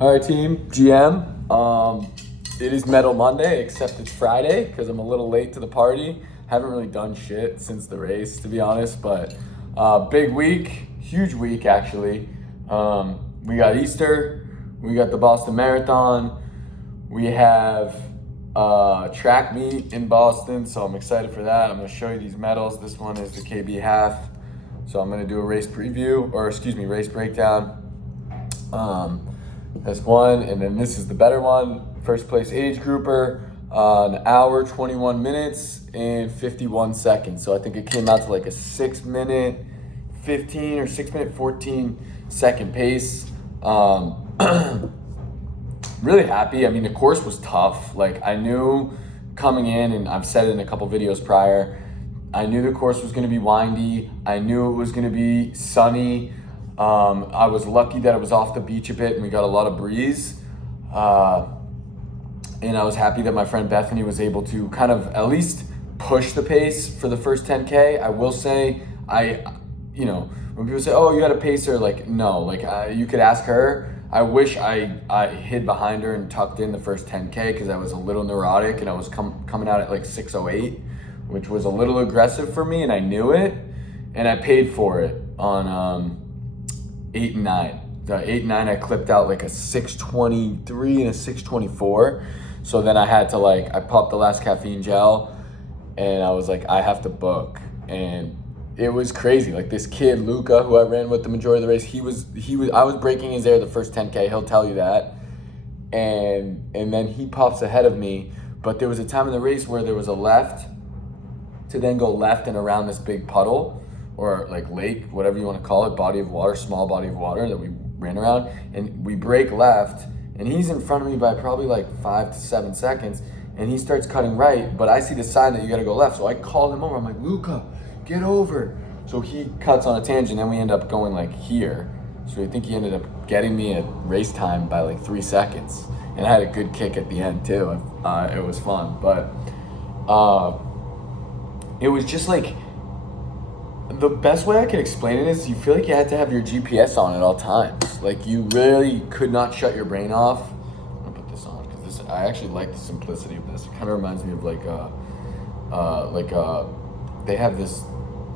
All right, team, GM. It is Metal Monday, except it's Friday because I'm a little late to the party. Haven't really done shit since the race, to be honest, but big week, huge week actually. We got Easter, we got the Boston Marathon, we have track meet in Boston, so I'm excited for that. I'm gonna show you these medals. This one is the KB half, so I'm gonna do a race preview, or excuse me, race breakdown. That's one, and then this is the better one. First place age grouper, an hour, 21 minutes, and 51 seconds. So I think it came out to like a 6 minute 15 or 6 minute 14 second pace. Really happy. I mean, the course was tough. Like, I knew coming in, and I've said it in a couple videos prior, I knew the course was gonna be windy. I knew it was gonna be sunny. I was lucky that it was off the beach a bit and we got a lot of breeze. And I was happy that my friend Bethany was able to kind of at least push the pace for the first 10K. I will say, when people say, oh, you had a pacer, like, no, like you could ask her. I wish I hid behind her and tucked in the first 10K because I was a little neurotic and I was coming out at like 6:08, which was a little aggressive for me, and I knew it, and I paid for it on 8 and 9. 8 and 9, I clipped out like a 6:23 and a 6:24. So then I had to I popped the last caffeine gel, and I was like, I have to book. And it was crazy. Like, this kid, Luca, who I ran with the majority of the race, I was breaking his air the first 10K, he'll tell you that. And then he pops ahead of me, but there was a time in the race where there was a left to then go left and around this big puddle, or like lake, whatever you want to call it, body of water, small body of water that we ran around, and we break left, and he's in front of me by probably like 5 to 7 seconds, and he starts cutting right, but I see the sign that you got to go left, so I call him over. I'm like, Luca, get over. So he cuts on a tangent, and we end up going like here. So I think he ended up getting me at race time by like 3 seconds, and I had a good kick at the end too. It was fun, but it was just like, the best way I can explain it is you feel like you had to have your GPS on at all times. Like, you really could not shut your brain off. I'm gonna put this on because I actually like the simplicity of this. It kind of reminds me of they have this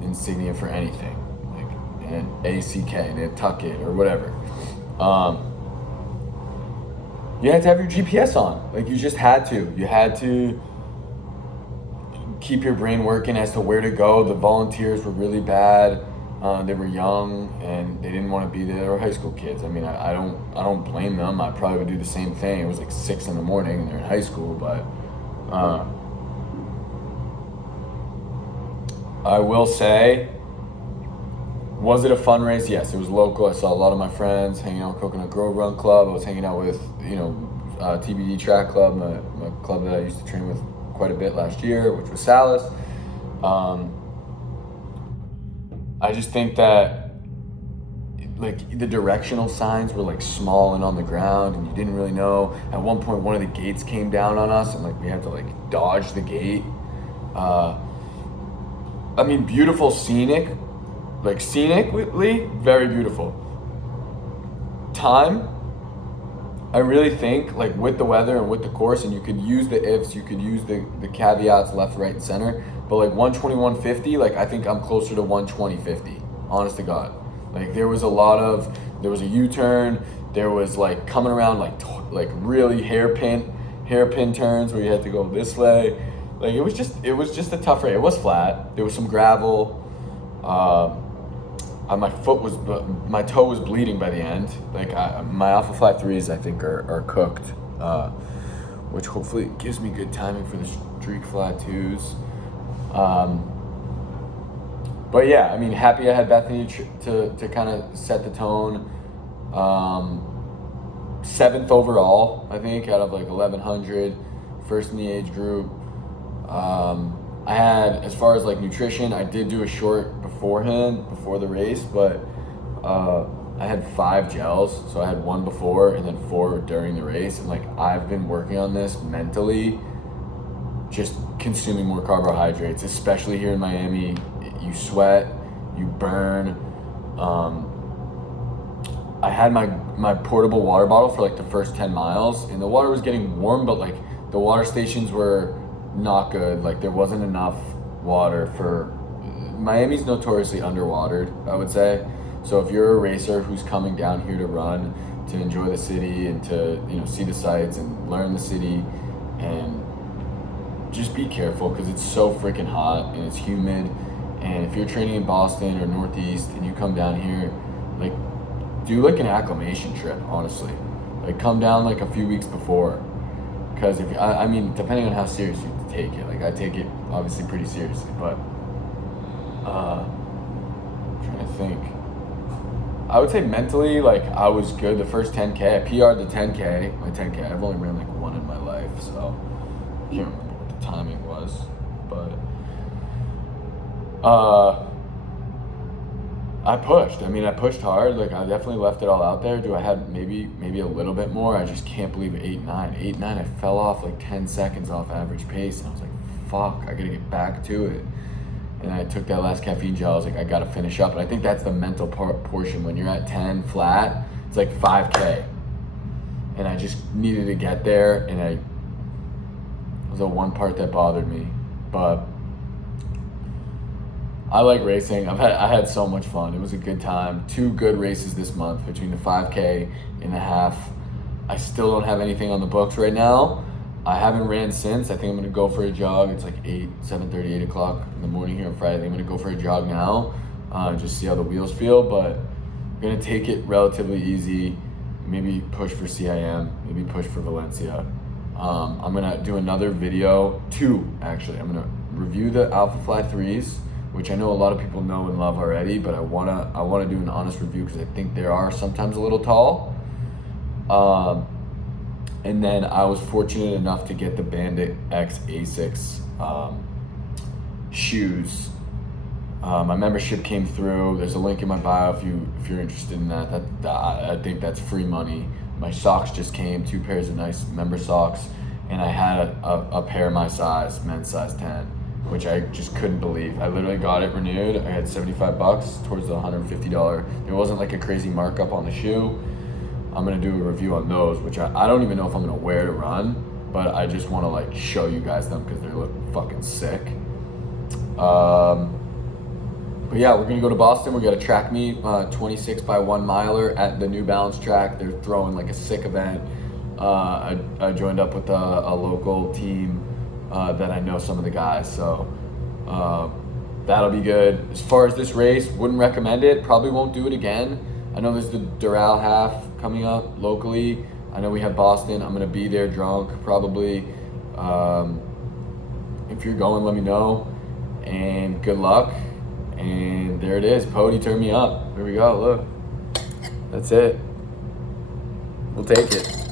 insignia for anything, like an ACK, and they tuck it or whatever. You had to have your GPS on. Like, you just had to. You had to keep your brain working as to where to go. The volunteers were really bad. They were young and they didn't want to be there. They were high school kids. I mean, I don't blame them. I probably would do the same thing. It was like 6 in the morning and they're in high school, but I will say, was it a fun race? Yes, it was local. I saw a lot of my friends hanging out with Coconut Grove Run Club. I was hanging out with, TBD Track Club, my club that I used to train with quite a bit last year, which was Salis. I just think that like the directional signs were like small and on the ground, and you didn't really know. At one point, one of the gates came down on us, and like we had to like dodge the gate. I mean, beautiful scenically, very beautiful. Time, I really think, like, with the weather and with the course, and you could use the ifs, you could use the caveats left, right, and center, but like 121.50, like I think I'm closer to 120.50, honest to God. Like, there was a U-turn, there was like coming around like really hairpin turns where you had to go this way. Like, it was just a tough race. It was flat, there was some gravel. My toe was bleeding by the end. Like, my Alpha Flat 3s, I think, are cooked, which hopefully gives me good timing for the Streak Flat 2s. But yeah, I mean, happy I had Bethany to kind of set the tone. 7th overall, I think, out of like 1,100, first in the age group. I had, as far as like nutrition, I did do a short beforehand, before the race, but I had 5 gels. So I had 1 before and then 4 during the race. And like, I've been working on this mentally, just consuming more carbohydrates, especially here in Miami. You sweat, you burn. I had my portable water bottle for like the first 10 miles, and the water was getting warm, but like the water stations were not good. Like there wasn't enough water for Miami's notoriously underwatered, I would say. So if you're a racer who's coming down here to run, to enjoy the city and to, you know, see the sights and learn the city, and just be careful because it's so freaking hot and it's humid. And if you're training in Boston or Northeast and you come down here, like do like an acclimation trip, honestly. Like come down like a few weeks before, because if I mean, depending on how serious you take it, like I take it obviously pretty seriously, but I'm trying to think. I would say mentally, like I was good the first 10K. I PR'd the 10K, my 10K. I've only ran like one in my life, so I can't remember what the timing was, but I pushed. I mean, I pushed hard. Like I definitely left it all out there. Do I had maybe a little bit more? I just can't believe 8.9. I fell off like 10 seconds off average pace, and I was like, fuck, I gotta get back to it. And I took that last caffeine gel. I was like, I gotta finish up. And I think that's the mental portion. When you're at 10 flat, it's like 5K. And I just needed to get there, and it was the one part that bothered me. But I like racing. I had so much fun. It was a good time. 2 good races this month between the 5K and the half. I still don't have anything on the books right now. I haven't ran since. I think I'm gonna go for a jog. It's like 7:30, 8 o'clock in the morning here on Friday. I'm gonna go for a jog now, just see how the wheels feel. But I'm gonna take it relatively easy. Maybe push for CIM. Maybe push for Valencia. I'm gonna do another video, 2 actually. I'm gonna review the Alpha Fly 3s, which I know a lot of people know and love already, but I wanna do an honest review because I think they are sometimes a little tall. And then I was fortunate enough to get the Bandit X Asics shoes. My membership came through. There's a link in my bio if you're interested in that. I think that's free money. My socks just came, 2 pairs of nice member socks, and I had a pair my size, men's size 10, which I just couldn't believe. I literally got it renewed. I had $75 towards the $150. There wasn't like a crazy markup on the shoe. I'm gonna do a review on those, which I don't even know if I'm gonna wear to run, but I just wanna like show you guys them because they look fucking sick. But yeah, we're gonna go to Boston. We got a track meet, 26 by 1 miler at the New Balance track. They're throwing like a sick event. I joined up with a local team that I know some of the guys, so that'll be good. As far as this race, wouldn't recommend it. Probably won't do it again. I know there's the Doral half coming up locally. I know we have Boston. I'm gonna be there drunk probably. If you're going, let me know. And good luck. And there it is. Pody, turn me up. Here we go. Look. That's it. We'll take it.